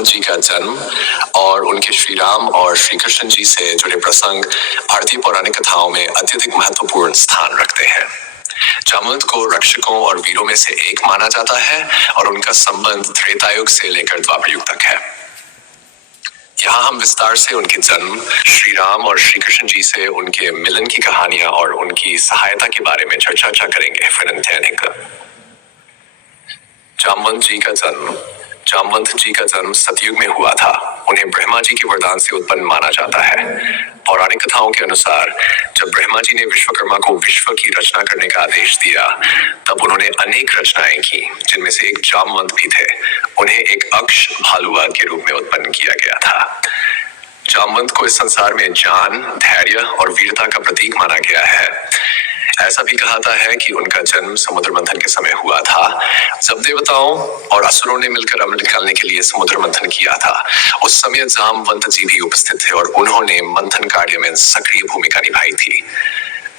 जामवंत जी का जन्म और उनके श्री राम और श्री कृष्ण जी से जुड़े प्रसंग भारतीय पौराणिक कथाओं में अत्यधिक महत्वपूर्ण स्थान रखते हैं। जामवंत को रक्षकों और वीरों में से एक माना जाता है और उनका संबंध त्रेतायुग से लेकर द्वापर युग तक है। यहाँ हम विस्तार से उनके जन्म, श्री राम और श्री कृष्ण जी से उनके मिलन की कहानियां और उनकी सहायता के बारे में चर्चा करेंगे। जामवंत जी का जन्म। जामवंत जी का जन्म सतयुग में हुआ था। उन्हें ब्रह्मा जी के वरदान से उत्पन्न माना जाता है। पौराणिक कथाओं के अनुसार जब ब्रह्मा जी ने विश्वकर्मा को विश्व की रचना करने का आदेश दिया, तब उन्होंने अनेक रचनाएं की, जिनमें से एक जामवंत भी थे। उन्हें एक अक्ष भालुवाद के रूप में उत्पन्न किया गया था। जामवंत को इस संसार में ज्ञान, धैर्य और वीरता का प्रतीक माना गया है। ऐसा भी कहा है कि उनका जन्म समुद्र मंथन के समय हुआ था, जब देवताओं और असुरों ने मिलकर अमृत निकालने के लिए समुद्र मंथन किया था। उस समय जामवंत जी भी उपस्थित थे और उन्होंने मंथन कार्य में सक्रिय भूमिका निभाई थी।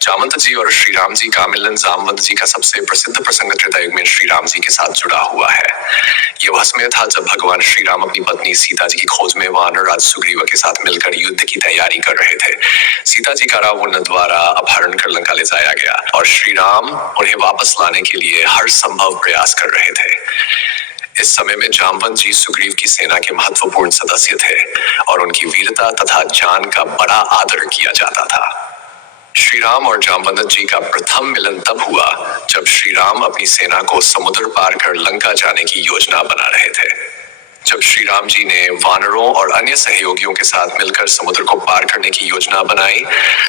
जामवंत जी और श्री राम जी का मिलन जामवंत जी का सबसे प्रसिद्ध प्रसंग त्रेतायुग में श्री राम जी के साथ जुड़ा हुआ है। यह वह समय था जब भगवान श्री राम अपनी पत्नी सीता जी की खोज में वानर राज सुग्रीव के साथ मिलकर युद्ध की तैयारी कर रहे थे। सीता जी का रावण द्वारा अपहरण कर लंका ले जाया गया और श्री राम उन्हें वापस लाने के लिए हर संभव प्रयास कर रहे थे। इस समय में जामवंत जी सुग्रीव की सेना के महत्वपूर्ण सदस्य थे और उनकी वीरता तथा जान का बड़ा आदर किया जाता था। श्री राम और जामवंत जी का प्रथम मिलन तब हुआ जब श्री राम अपनी सेना को समुद्र पार कर लंका जाने की योजना बना रहे थे। जब श्री राम जी ने वानरों और अन्य सहयोगियों के साथ मिलकर समुद्र को पार करने की योजना बनाई,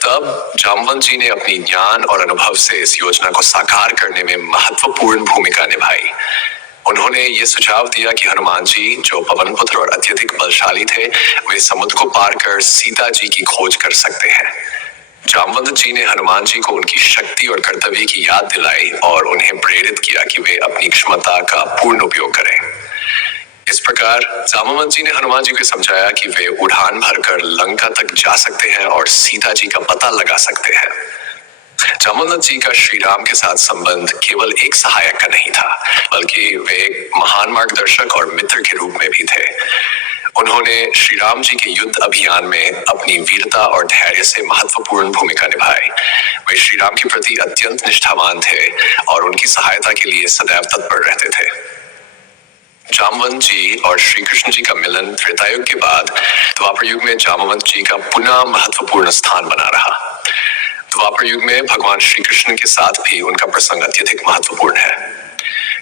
तब जामवंत जी ने अपनी ज्ञान और अनुभव से इस योजना को साकार करने में महत्वपूर्ण भूमिका निभाई। उन्होंने ये सुझाव दिया कि हनुमान जी, जो पवन पुत्र और अत्यधिक बलशाली थे, वे समुद्र को पार कर सीता जी की खोज कर सकते हैं। जामवंत जी ने हनुमान जी को उनकी शक्ति और कर्तव्य की याद दिलाई और उन्हें प्रेरित किया कि वे अपनी क्षमता का पूर्ण उपयोग करें। इस प्रकार जामवंत जी ने हनुमान जी को समझाया कि वे उड़ान भरकर लंका तक जा सकते हैं और सीता जी का पता लगा सकते हैं। जामवंत जी का श्री राम के साथ संबंध केवल एक सहायक का नहीं था, बल्कि वे एक महान मार्गदर्शक और मित्र के रूप में भी थे। उन्होंने श्री राम जी के युद्ध अभियान में अपनी वीरता और धैर्य से महत्वपूर्ण भूमिका निभाई। वे श्री राम के प्रति अत्यंत निष्ठावान थे और उनकी सहायता के लिए सदैव तत्पर रहते थे। जामवंत जी और श्री कृष्ण जी का मिलन त्रेतायुग के बाद द्वापर युग में जामवंत जी का पुनः महत्वपूर्ण स्थान बना रहा। द्वापर युग में भगवान श्री कृष्ण के साथ भी उनका प्रसंग अत्यधिक महत्वपूर्ण है।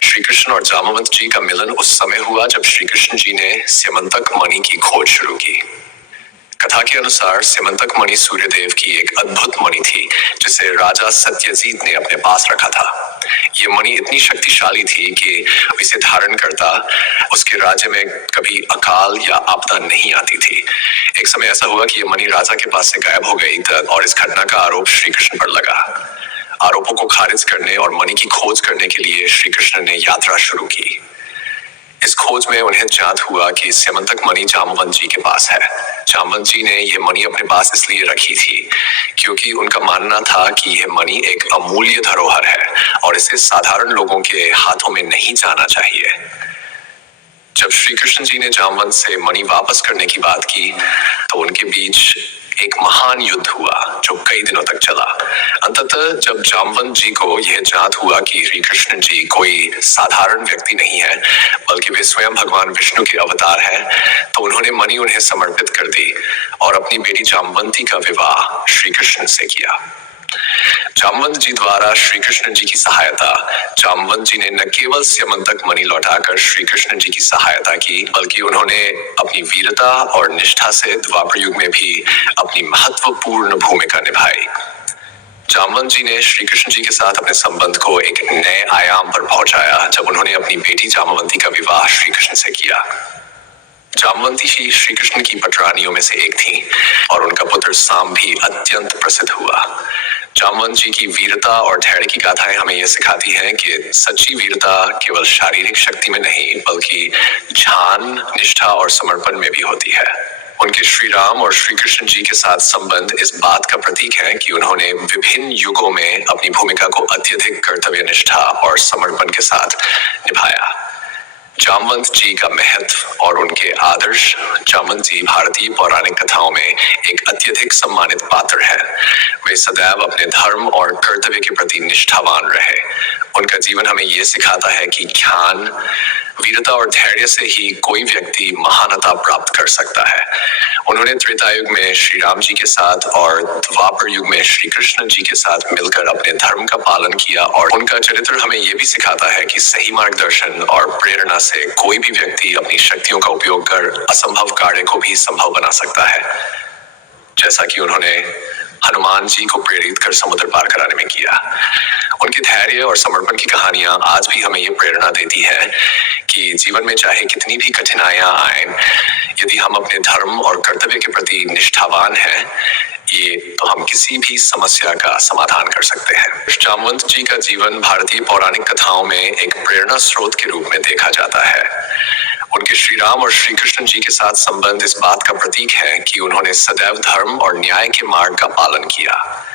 श्री कृष्ण और जामवंत जी का मिलन उस समय हुआ जब श्री कृष्ण जी ने स्यमंतक मणि की खोज शुरू की। कथा के अनुसार स्यमंतक मणि सूर्यदेव की एक अद्भुत मणि थी, जिसे राजा सत्यजीत ने अपने पास रखा था। ये मणि इतनी शक्तिशाली थी कि इसे धारण करता उसके राज्य में कभी अकाल या आपदा नहीं आती थी। एक समय ऐसा हुआ कि ये मणि राजा के पास से गायब हो गई और इस घटना का आरोप श्री कृष्ण पर लगा। आरोपों को खारिज करने और मणि की खोज करने के लिए श्री कृष्ण ने यात्रा शुरू की। इस खोज में उन्हें ज्ञात हुआ कि स्यमंतक मणि जामवंत जी के पास है। जामवंत जी ने यह मणि अपने पास इसलिए रखी थी क्योंकि उनका मानना था कि यह मणि एक अमूल्य धरोहर है और इसे साधारण लोगों के हाथों में नहीं जाना चाहिए। जब श्री कृष्ण जी ने जामवंत से मणि वापस करने की बात की, तो उनके बीच एक महान युद्ध हुआ जो कई दिनों तक चला। अंततः जब जामवंत जी को यह ज्ञात हुआ कि श्री कृष्ण जी कोई साधारण व्यक्ति नहीं है, बल्कि वे स्वयं भगवान विष्णु के अवतार हैं, तो उन्होंने मणि उन्हें समर्पित कर दी और अपनी बेटी जामवंती का विवाह श्री कृष्ण से किया। जामवंत जी द्वारा श्री कृष्ण जी की सहायता, जामवंत जी ने न केवल स्यमंतक मणि लौटाकर श्री कृष्ण जी की सहायता की, बल्कि उन्होंने अपनी वीरता और निष्ठा से द्वापर युग में भी अपनी महत्वपूर्ण भूमिका निभाई। जामवंत जी ने श्री कृष्ण जी के साथ अपने संबंध को एक नए आयाम पर पहुंचाया जब उन्होंने अपनी बेटी जामवंती का विवाह श्री कृष्ण से किया। जामवंती ही श्री कृष्ण की पटरानियों में से एक थी और उनका पुत्र साम भी अत्यंत प्रसिद्ध हुआ। जामवंत जी की वीरता और धैर्य की गाथाएं हमें यह सिखाती हैं कि सच्ची वीरता केवल शारीरिक शक्ति में नहीं, बल्कि ध्यान, निष्ठा और समर्पण में भी होती है। उनके श्री राम और श्री कृष्ण जी के साथ संबंध इस बात का प्रतीक है कि उन्होंने विभिन्न युगों में अपनी भूमिका को अत्यधिक कर्तव्य निष्ठा और समर्पण के साथ निभाया। जामवंत जी का महत्व और उनके आदर्श। जामवंत जी भारतीय पौराणिक कथाओं में एक अत्यधिक सम्मानित पात्र है। वे सदैव अपने धर्म और कर्तव्य के प्रति निष्ठावान रहे। उनका जीवन हमें यह सिखाता है कि ज्ञान, वीरता और धैर्य से ही कोई व्यक्ति महानता प्राप्त कर सकता है। उन्होंने त्रेता युग में श्री राम जी के साथ और द्वापर युग में श्री कृष्ण जी के साथ मिलकर अपने धर्म का पालन किया, और उनका चरित्र हमें यह भी सिखाता है कि सही मार्गदर्शन और प्रेरणा से कोई भी व्यक्ति अपनी शक्तियों का उपयोग कर असंभव कार्य को भी संभव बना सकता है, जैसा कि उन्होंने हनुमान जी को प्रेरित कर समुद्र पार कराने में किया। उनके धैर्य और समर्पण की कहानियां आज भी हमें ये प्रेरणा देती है कि जीवन में चाहे कितनी भी कठिनाइयां आए, यदि हम अपने धर्म और कर्तव्य के प्रति निष्ठावान हैं, तो हम किसी भी समस्या का समाधान कर सकते हैं। जामवंत जी का जीवन भारतीय पौराणिक कथाओं में एक प्रेरणा स्रोत के रूप में देखा जाता है। उनके श्री राम और श्री कृष्ण जी के साथ संबंध इस बात का प्रतीक है कि उन्होंने सदैव धर्म और न्याय के मार्ग का पालन किया।